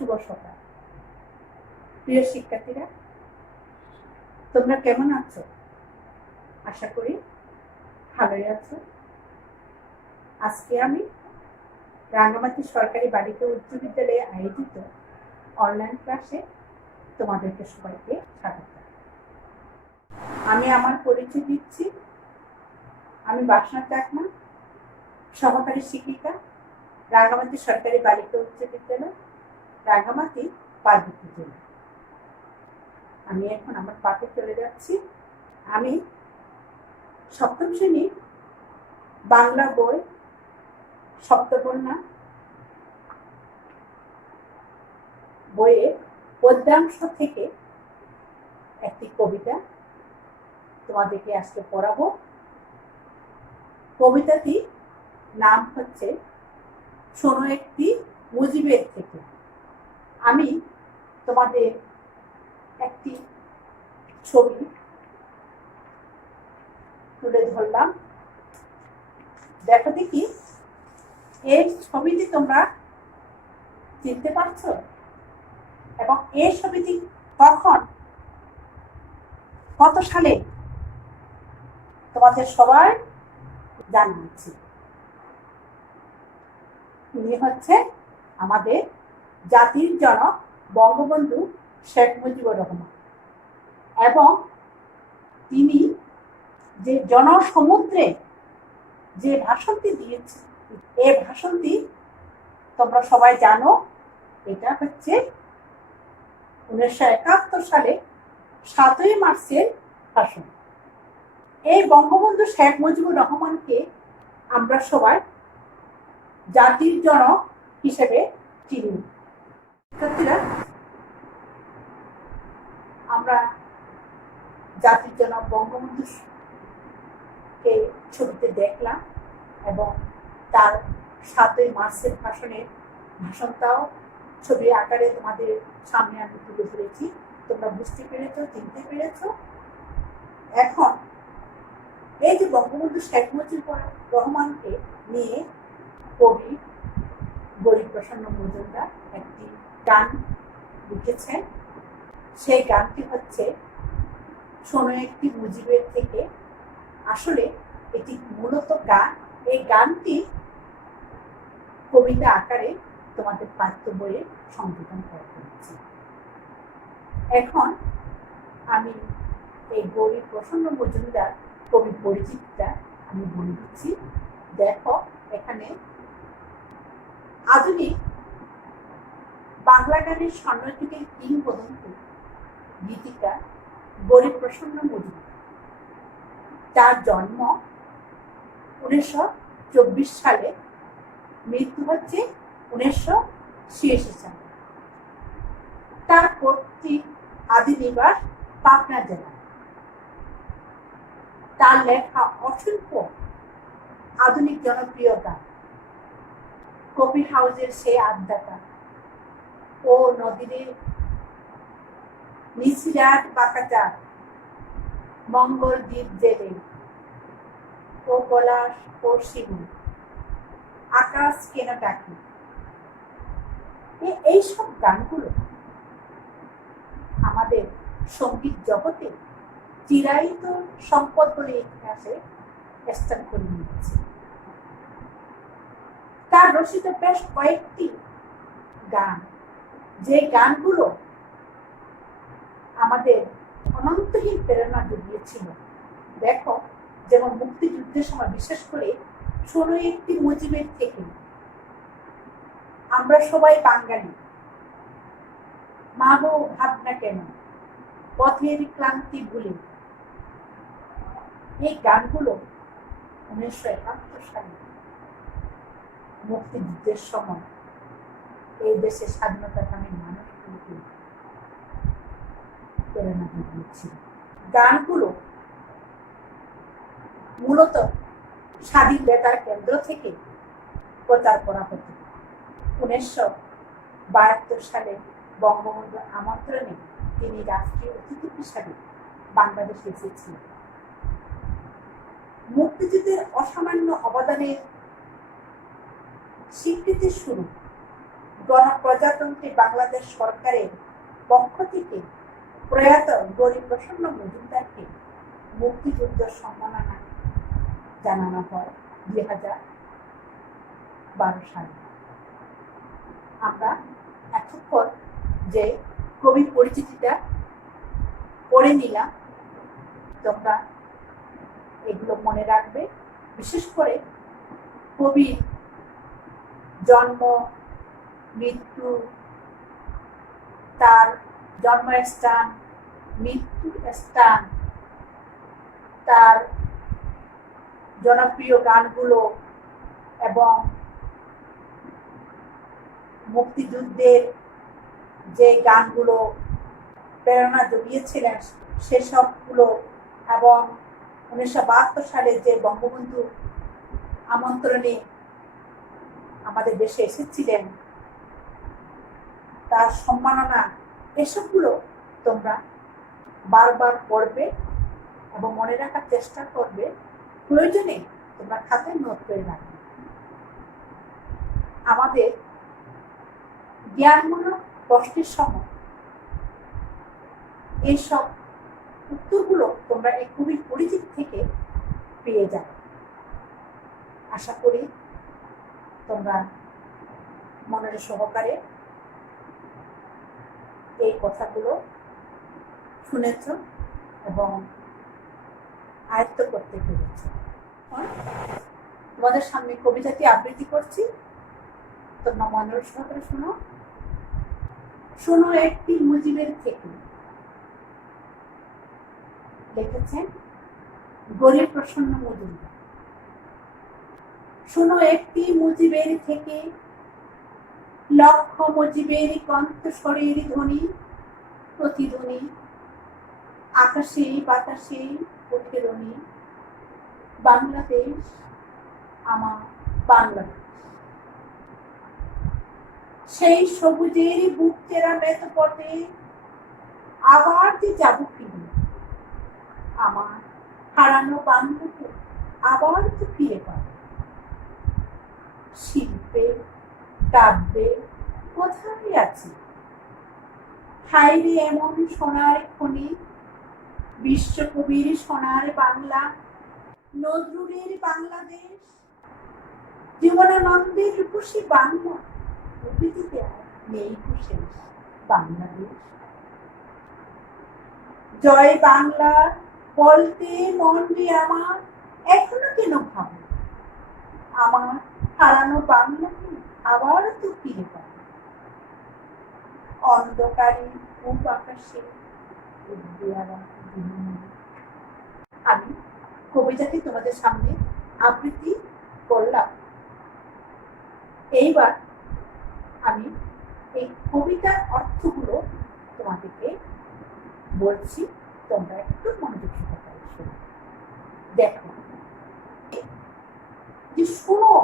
শুভ সকাল। প্রিয় শিক্ষার্থীরা, তোমরা কেমন আছো? আশা করি ভালোই আছো। আজকে আমি রাঙ্গামাটি সরকারি বালিকা উচ্চ বিদ্যালয়ে আয়োজিত অনলাইন ক্লাসে তোমাদেরকে সবাইকে স্বাগত। আমি আমার পরিচয় দিচ্ছি। আমি বাসনা চাকমা, সহকারী শিক্ষিকা, রাঙ্গামাটি সরকারি বালিকা উচ্চ বিদ্যালয়, রাঙ্গামাটি, পার্বত্য জেলা। আমি এখন আমার পাঠে চলে যাচ্ছি। আমি সপ্তম শ্রেণী বাংলা বই সপ্তপর্ণা বইয়ের পদ্যাংশ থেকে একটি কবিতা তোমাদেরকে আজকে পড়াবো। কবিতাটি নাম হচ্ছে শোনো একটি মুজিবের থেকে। আমি তোমাদের একটি ছবি তুলে ধরলাম, দেখো দেখি এই ছবিটি তোমরা চিনতে পারছো এবং এই ছবিটি কখন কত সালে তোমাদের সবাই জানাচ্ছি। তিনি হচ্ছে আমাদের জাতির জনক বঙ্গবন্ধু শেখ মুজিবুর রহমান এবং তিনি যে জনসমুদ্রে যে ভাষণটি দিয়েছে, এই ভাষণটি তোমরা সবাই জানো। এটা হচ্ছে 1971 সালে 7ই মার্চের ভাষণ। এই বঙ্গবন্ধু শেখ মুজিবুর রহমানকে আমরা সবাই জাতির জনক হিসেবে চিনি। আমরা জাতির জনক বঙ্গবন্ধু কে ছবিতে দেখলাম এবং তার 7ই মার্চের ভাষণটাও ছবি আকারে তোমাদের সামনে আমি তুলে ধরেছি। তোমরা বুঝতে পেরেছো, চিনতে পেরেছো। এখন এই যে বঙ্গবন্ধু শেখ মুজিবুর রহমানকে নিয়ে কবি গরিবপ্রসন্ন মজুমদার একটি গান লিখেছেন। সেই গানটি হচ্ছে শোনো একটি মুজিবের থেকে। আসলে এটি মূলত গান। এই গানটি কবিতা আকারে তোমাদের পাঠ্য বইয়ে সংযোজন করা হয়েছে। এখন আমি এই গরিবপ্রসন্ন মজুমদার কবি পরিচিতিটা আমি বলে দিচ্ছি। দেখো, এখানে আধুনিক বাংলা গানের স্বর্ণযুগের কিংবদন্তি গীতিকার গরিবপ্রসন্ন মজুমদার। তার জন্ম 1924 সালে, মৃত্যু হচ্ছে 1986 সালে। তার পৈতৃক আদি নিবাস পাবনা জেলা। তার লেখা অসংখ্য আধুনিক জনপ্রিয় গান, কফি হাউসের সেই আড্ডাটা, ও নদীরে নিশিরাত বাঁকাচার, মঙ্গল দ্বীপ জেলে, ও পলাশ ও শিবু, আকাশ কেন ডাকি, এইসব গানগুলো আমাদের সঙ্গীত জগতে চিরায়িত সম্পদ বলে ইতিহাসে স্থান করে নিয়েছে। তার রচিত বেশ কয়েকটি গান, যে গানগুলো আমাদের অনন্তহীন প্রেরণা জুগিয়েছিল। দেখো, যেমন মুক্তিযুদ্ধের সময় বিশেষ করে শোনো একটি মুজিবের থেকে, আমরা সবাই বাঙালি, মাগো ভাবনা কেন, পথের ক্লান্তি ভুলে, এই গানগুলো 1971 সালে মুক্তিযুদ্ধের সময় এই দেশের স্বাধীনতাকামী মানুষগুলোকে প্রেরণা জুগিয়েছিল। গানগুলো মূলত স্বাধীন বেতার কেন্দ্র থেকে প্রচার করা হতো। 1972 সালে বঙ্গবন্ধুর আমন্ত্রণে তিনি রাষ্ট্রীয় অতিথি হিসাবে বাংলাদেশে এসেছিলেন। মুক্তিযুদ্ধের অসামান্য অবদানের স্বীকৃতির স্বরূপ গণপ্রজাতন্ত্রী বাংলাদেশ সরকারের পক্ষ থেকে প্রয়াত গৌরীপ্রসন্ন মজুমদারকে মুক্তিযুদ্ধ সম্মাননা জানানো হয় 2012 সালে। আমরা এতক্ষণ যে কবি পরিচিতিটা পড়ে নিলাম, তোমরা এগুলো মনে রাখবে। বিশেষ করে কবির জন্ম, মৃত্যু, তার জন্মস্থান, মৃত্যুর স্থান, তার জনপ্রিয় গানগুলো এবং মুক্তিযুদ্ধের যে গানগুলো প্রেরণা জুগিয়েছিলেন সেসবগুলো, এবং 1972 সালে যে বঙ্গবন্ধু আমন্ত্রণে আমাদের দেশে এসেছিলেন তার সম্মাননা, এসবগুলো তোমরা বারবার পড়বে এবং মনে রাখার চেষ্টা করবে। প্রয়োজনে তোমরা খাতায় নোট করে রাখবে। আমাদের জ্ঞানমূলক প্রশ্নের সময় এইসব উত্তরগুলো তোমরা এই কবির পরিচিতি থেকে পেয়ে যাবে। আশা করি তোমরা মনের সহকারে এই কথাগুলো শুনেছ এবং আয়ত্ত করতে পেরেছ। তোমাদের সামনে কবিতাটি আবৃত্তি করছি, তোমরা মনের সহকারে শোনো। শোনো একটি মুজিবের থেকে, লিখেছেন গৌরীপ্রসন্ন মজুমদার। শোনো একটি মুজিবের থেকে, লক্ষ মুজিবের কণ্ঠস্বরের ধ্বনি প্রতিধ্বনি, আকাশে বাতাসে ওঠে রনি, বাংলাদেশ আমার বাংলাদেশ। সেই সবুজের বুক চেরা মেতপথে আবার যে যাব ফিরে, আমার হারানো বাংলাকে আবার তো ফিরে পাব। শিল্পে কাব্যে কোথায় আছে হাইরে এমন সোনার খনি, বিশ্বকবির সোনার বাংলা, নজরুলের বাংলাদেশ, জীবনানন্দের রূপসী বাংলা, প্রকৃতিতে নেই শেষ বাংলাদেশ। জয় বাংলা বলতে মন রে আমার এখনো কেন ভাবে, আমার হারানো বাংলাকে আবার তো ফিরে পাবে। অন্ধকারে পূব আকাশে আমি কবিতাটি তোমাদের সামনে আবৃত্তি করলাম। এইবার আমি এই কবিতার অর্থগুলো তোমাদেরকে বলছি, তোমরা একটু মনোযোগ সহকারে শোনো। দেখো যে শোনো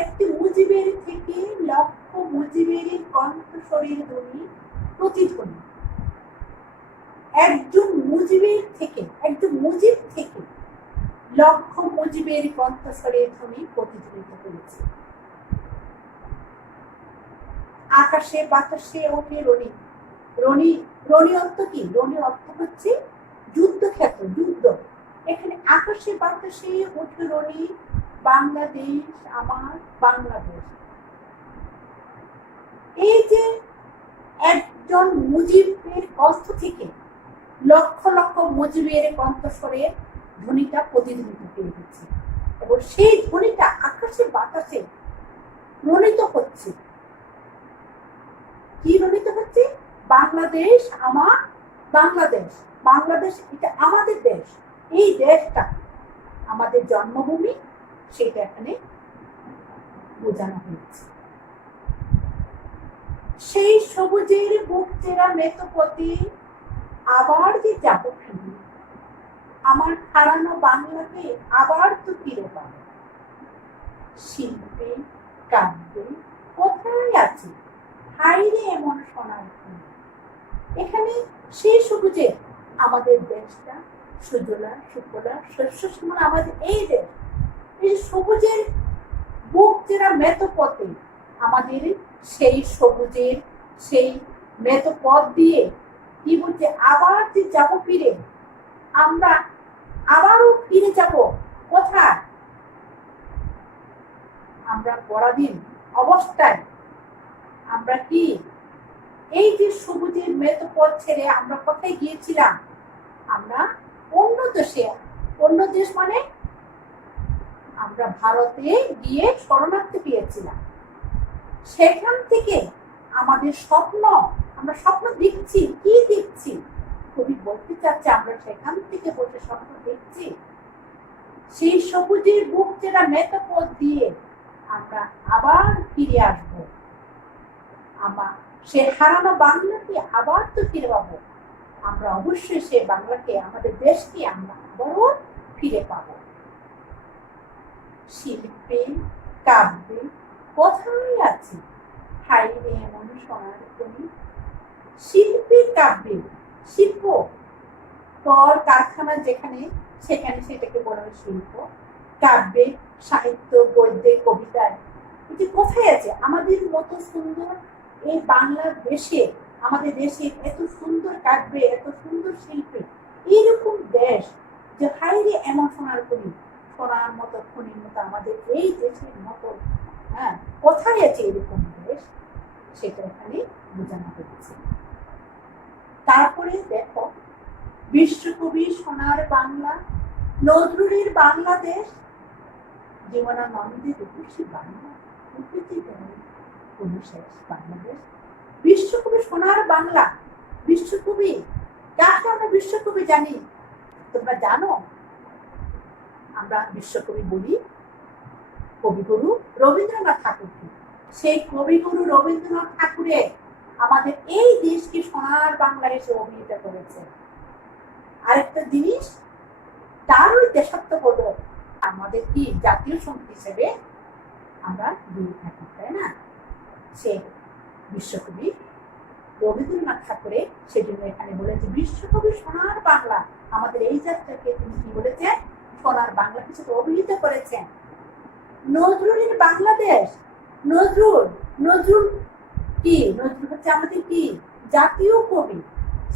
একটি মুজিবের থেকে, লক্ষ মুজিবের কণ্ঠস্বরের ধ্বনি প্রতিধ্বনি। একজন মুজিবের থেকে, একজন মুজিব থেকে লক্ষ মুজিবের কণ্ঠস্বরের ধ্বনি প্রতিধ্বনিত হয়েছে। আকাশে বাতাসে ওঠে রনি। রনি রনি অর্থ কি? রনি অর্থ হচ্ছে যুদ্ধক্ষেত্র, যুদ্ধ। এখানে আকাশে বাতাসে ওঠে রনি, বাংলাদেশ আমার বাংলাদেশ। এই যে একজন মুজিবের কণ্ঠ থেকে লক্ষ লক্ষ মুজিবের কণ্ঠস্বরে ধ্বনিটা প্রতিধ্বনিত হয়ে গেছে এবং সেই ধ্বনিটা আকাশে বাতাসে রনিত হচ্ছে। কি রনিত হচ্ছে? বাংলাদেশ আমার বাংলাদেশ। বাংলাদেশ এটা আমাদের দেশ, এই দেশটা আমাদের জন্মভূমি, সেটা এখানে বোঝানো হয়েছে। সেই সবুজের বুক চেরা মেতপথে আবার যে যাব ফিরে, আমার হারানো বাংলাকে আবার তো ফিরে পাব। শিল্পে কাব্যে কোথায় আছে হাইরে এমন সোনার খনি। এখানে সেই সবুজের আমাদের দেশটা সুজলা সুফলা শস্য শ্যামলা, আমাদের এই দেশ, এই সবুজের বুক চেরা মেতপথে আমাদের সেই সবুজের সেই মেত পথ দিয়ে কি বলছে আবার যে যাবো ফিরে, আমরা আবারও ফিরে যাব কোথায়? আমরা পরাধীন অবস্থায় আমরা কি এই যে সবুজের মেত পথ ছেড়ে আমরা কোথায় গিয়েছিলাম? আমরা অন্য দেশে, অন্য দেশ মানে আমরা ভারতে গিয়ে শরণার্থী পেয়েছিলাম। সেখান থেকে আমাদের স্বপ্ন, আমরা স্বপ্ন দেখছি, কি দেখছি? কবি বলতে চাচ্ছে আমরা সেখান থেকে বসে স্বপ্ন দেখছি সেই সবুজের বুক চেরা মেতপথ দিয়ে আমরা আবার ফিরে আসবো। আমার সে হারানো বাংলাকে আবার তো ফিরে পাবো। আমরা অবশ্যই সে বাংলাকে, আমাদের দেশকে আমরা আবারও ফিরে পাবো। শিল্পে কাব্যে কোথায় আছে হাইরে এমন সোনার খনি? শিল্পে কাব্যে, শিল্প কল কারখানা যেখানে সেখানে সেটাকে বলা হয় শিল্প। কাব্যে, সাহিত্য, গদ্যে, কবিতায় এটি কোথায় আছে? আমাদের মতো সুন্দর এই বাংলাদেশে, আমাদের দেশে এত সুন্দর কাব্যে, এত সুন্দর শিল্পে, এইরকম দেশ যে হাইরে এমন সোনার খনি, সোনার মতো খনির মতো আমাদের এই দেশের মতো, হ্যাঁ, কোথায় আছে এরকম দেশ? সেটা এখানে বোঝানো হচ্ছে। তারপরে দেখো বিশ্বকবি সোনার বাংলা, নজরুলের বাংলাদেশ, জীবনানন্দের রূপসী বাংলা, বাংলাদেশ। বিশ্বকবি সোনার বাংলা, বিশ্বকবি কাকে আমরা বিশ্বকবি জানি? তোমরা জানো? আমরা বিশ্বকবি বলি কবিগুরু রবীন্দ্রনাথ ঠাকুরকে। সেই কবিগুরু রবীন্দ্রনাথ ঠাকুরের আমাদের এই দেশকে সোনার বাংলা এসে অভিহিত করেছে। আরেকটা জিনিস, তার ওই দেশাত্মবোধ আমাদের কি জাতীয় সঙ্গীত হিসেবে আমরা দিয়ে থাকি, তাই না? সে বিশ্বকবি রবীন্দ্রনাথ ঠাকুরের সেজন্য এখানে বলেছে বিশ্বকবি সোনার বাংলা, আমাদের এই যাত্রাকে তিনি কি বলেছেন? সোনার বাংলা হিসেবে অভিহিত করেছেন। নজরুলের বাংলাদেশ, নজরুল, নজরুল কি? নজরুল হচ্ছে আমাদের কি জাতীয় কবি।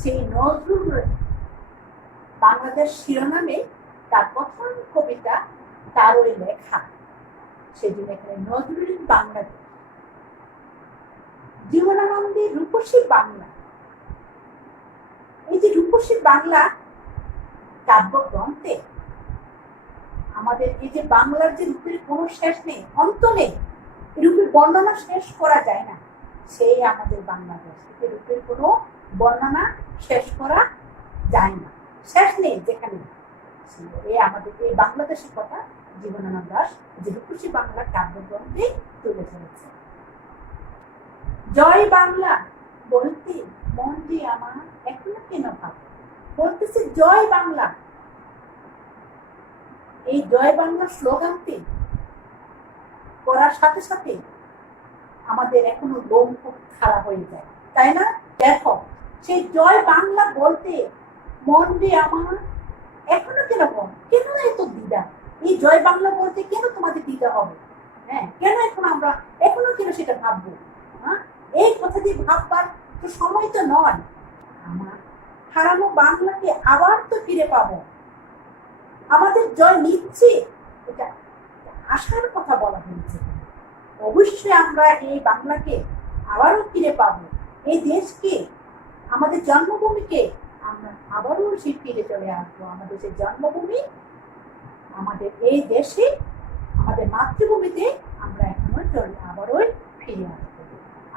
সেই নজরুল বাংলাদেশ শিরোনামে তার প্রথম কবিতা, তার ওই লেখা, সেজন্য এখানে নজরুলের বাংলাদেশ। জীবনানন্দের রূপসী বাংলা, এই যে রূপসী বাংলা কাব্যগ্রন্থে আমাদের এই যে বাংলার যে রূপের কোনো শেষ নেই, অন্ত নেই, রূপের বর্ণনা শেষ করা যায় না, সেই আমাদের বাংলাদেশ। রূপের কোনো বর্ণনা শেষ করা যায় না, শেষ নেই যেখানে। এই আমাদের এই বাংলাদেশের কথা জীবনানন্দ দাশ যে রূপসী বাংলা কাব্যগ্রন্থে তুলে ধরেছে। জয় বাংলা বলতে মন যে আমার এখনো কেন ভাব, বলতেছে জয় বাংলা। এই জয় বাংলা স্লোগানটি করার সাথে সাথে আমাদের এখনো লোম খুব খারাপ হয়ে যায়, তাই না? দেখো সেই জয় বাংলা বলতে মন যে আমার এখনো কেন, কেন এত দ্বিধা? এই জয় বাংলা বলতে কেন তোমাদের দ্বিধা হবে? হ্যাঁ, কেন এখন আমরা এখনো কেন সেটা ভাববো? হ্যাঁ, এই কথা দিয়ে ভাববার তো সময় তো নয়। আমার হারানো বাংলাকে আবার তো ফিরে পাবো, আমাদের জয় নিচ্ছে, এটা আশার কথা বলা হয়েছে। অবশ্যই আমরা এই বাংলাকে আবারও ফিরে পাবো, এই দেশকে, আমাদের জন্মভূমিকে আমরা আবারও সে ফিরে চলে আসবো। আমাদের যে জন্মভূমি, আমাদের এই দেশে, আমাদের মাতৃভূমিতে আমরা এখনো চলে আবারও ফিরে আসবো।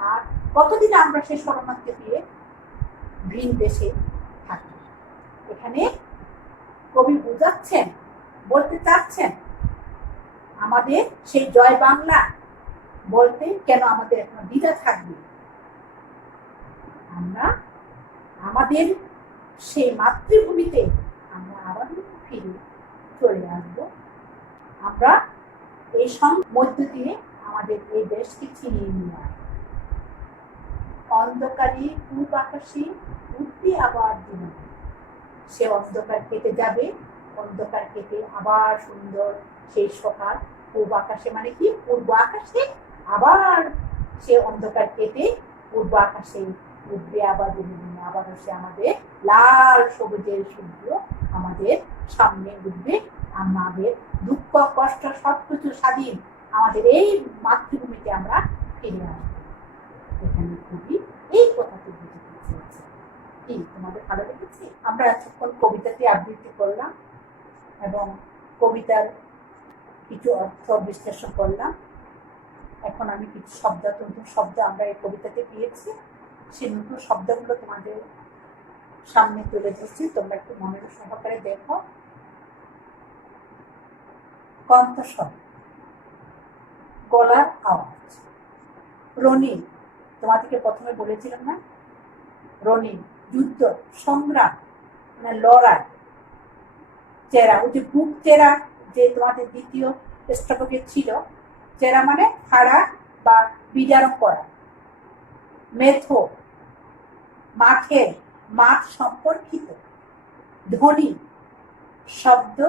আর কতদিন আমরা সেই শরণার্থী পেয়ে ভিন দেশে থাকি? এখানে কবি বুঝাচ্ছেন, বলতে চাচ্ছেন আমাদের সেই জয় বাংলা বলতে কেন আমাদের এখনো দ্বিধা থাকবে? আমরা আমাদের সেই মাতৃভূমিতে আমরা আবার ফিরে চলে আসবো। আমরা এই মধ্য দিয়ে আমাদের এই দেশকে ছিনিয়ে নিয়ে আসবো। অন্ধকারে পূব আকাশে উঠবে আবার জীবন, সে অন্ধকার কেটে যাবে, অন্ধকার কেটে আবার সুন্দর সেই সকাল পূব আকাশে, মানে কি পূর্ব আকাশে আবার সে অন্ধকার কেটে পূর্ব আকাশে উঠবে, আবার দিনে দিনে আবারও সে আমাদের লাল সবুজের সূর্য আমাদের সামনে উঠবে, আমাদের দুঃখ কষ্ট সবকিছু স্বাধীন আমাদের এই মাতৃভূমিতে আমরা ফিরে আসবো। এখানে খুবই এই কথাটি বুঝতে চেয়েছে। কি তোমাদের ভালো লেগেছে? আমরা এতক্ষণ কবিতাটি আবৃত্তি করলাম এবং কবিতার কিছু অর্থ বিশ্লেষণ করলাম। এখন আমি কিছু নতুন শব্দ আমরা এই কবিতাতে পেয়েছি, সেই নতুন শব্দগুলো তোমাদের সামনে তুলে ধরছি, তোমরা একটু মনের সহকারে দেখো। কণ্ঠস্বর, গলার আওয়াজ। রণী, তোমাদেরকে প্রথমে বলেছিলাম না, রণী যুদ্ধ, সংগ্রাম, মানে লড়াই। চেরা, ওই যে বুক চেরা যে তোমাদের দ্বিতীয় স্ট্রোকে ছিল, চেরা মানে খাড়া বা বিজারণ করা। মেথো, মাঠের, মাঠ সম্পর্কিত। ধ্বনি, শব্দ,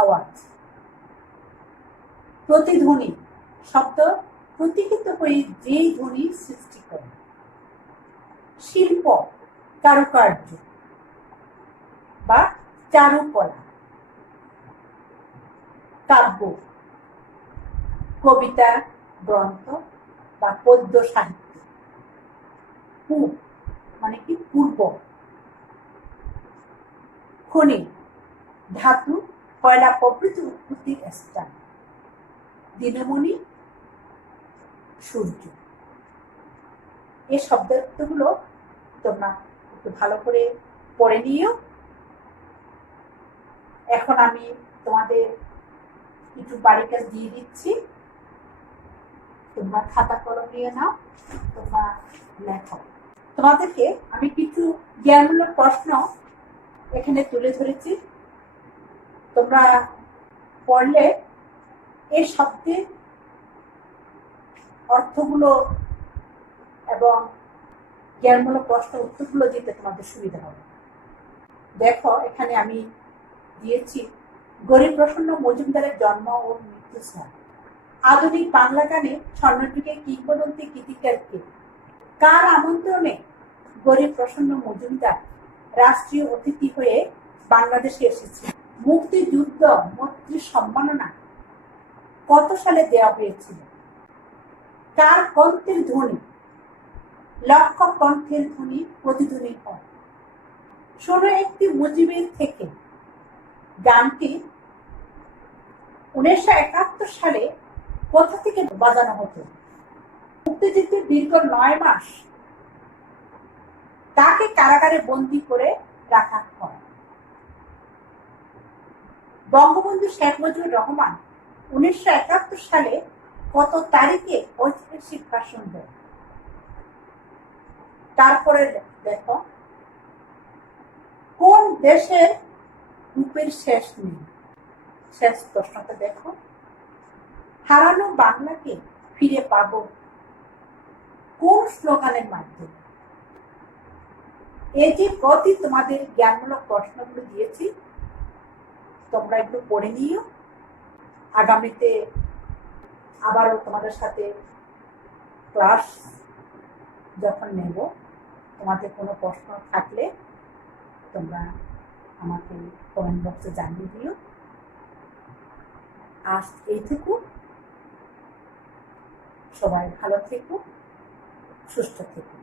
আওয়াজ। প্রতিধ্বনি, শব্দ প্রতিহিত হয়ে যে ধ্বনি সৃষ্টি করে। শিল্প, কারুকার্য বা চারুকলা। কাব্য, কবিতা, গ্রন্থ বা পদ্য সাহিত্য। পূব মানে কি পূর্ব। খনি, ধাতু, কয়লা প্রভৃতি উৎপত্তির স্থান। দিনমণি, সূর্য। এই শব্দগুলো তোমরা একটু ভালো করে পড়ে নিও। এখন আমি তোমাদের কিছু বাড়ির কাজ দিয়ে দিচ্ছি, তোমরা খাতা কলম নিয়ে নাও, তোমরা লেখো। তোমাদেরকে আমি কিছু জ্ঞানমূলক প্রশ্ন এখানে তুলে ধরেছি, তোমরা পড়লে এই শব্দের অর্থগুলো এবং জ্ঞানমূলক প্রশ্ন উত্তরগুলো দিতে তোমাদের সুবিধা হবে। দেখো, এখানে আমি দিয়েছি গরিবপ্রসন্ন মজুমদারের জন্ম ও মৃত্যুস্থান। আধুনিক বাংলা গানে স্বর্ণযুগের কিংবদন্তি গীতিকার কে? কার আমন্ত্রণে গরিবপ্রসন্ন মজুমদার রাষ্ট্রীয় অতিথি হয়ে বাংলাদেশে এসেছে? মুক্তিযুদ্ধ মন্ত্রীর সম্মাননা কত সালে দেওয়া হয়েছিল? কার কণ্ঠের ধ্বনি লক্ষ কণ্ঠের ধ্বনি প্রতিধ্বনি হয়? শোনো একটি মুজিবের থেকে গানটি 1971 সালে কোথা থেকে বাজানো হতো? মুক্তিযুদ্ধের দীর্ঘ 9 মাস তাকে কারাগারে বন্দী করে রাখা হয়। বঙ্গবন্ধু শেখ মুজিবুর রহমান 1971 সালে কত তারিখে ঐতিহাসিক ভাষণ দেন? তারপরে দেখো, কোন দেশের রূপের শেষ নেই? শেষ প্রশ্নটা দেখো, হারানো বাংলাকে ফিরে পাবো কোন স্লোগানের মাধ্যমে? এই যে কতই তোমাদের জ্ঞানমূলক প্রশ্নগুলো দিয়েছি, তোমরা একটু পড়ে নিও। আগামীতে আবারও তোমাদের সাথে ক্লাস যখন নেব, তোমাদের কোনো প্রশ্ন থাকলে তোমরা আমাকে কমেন্ট বক্সে জানিয়ে দিও। আজ এইটুকু, সবাই ভালো থেকো, সুস্থ থেকো।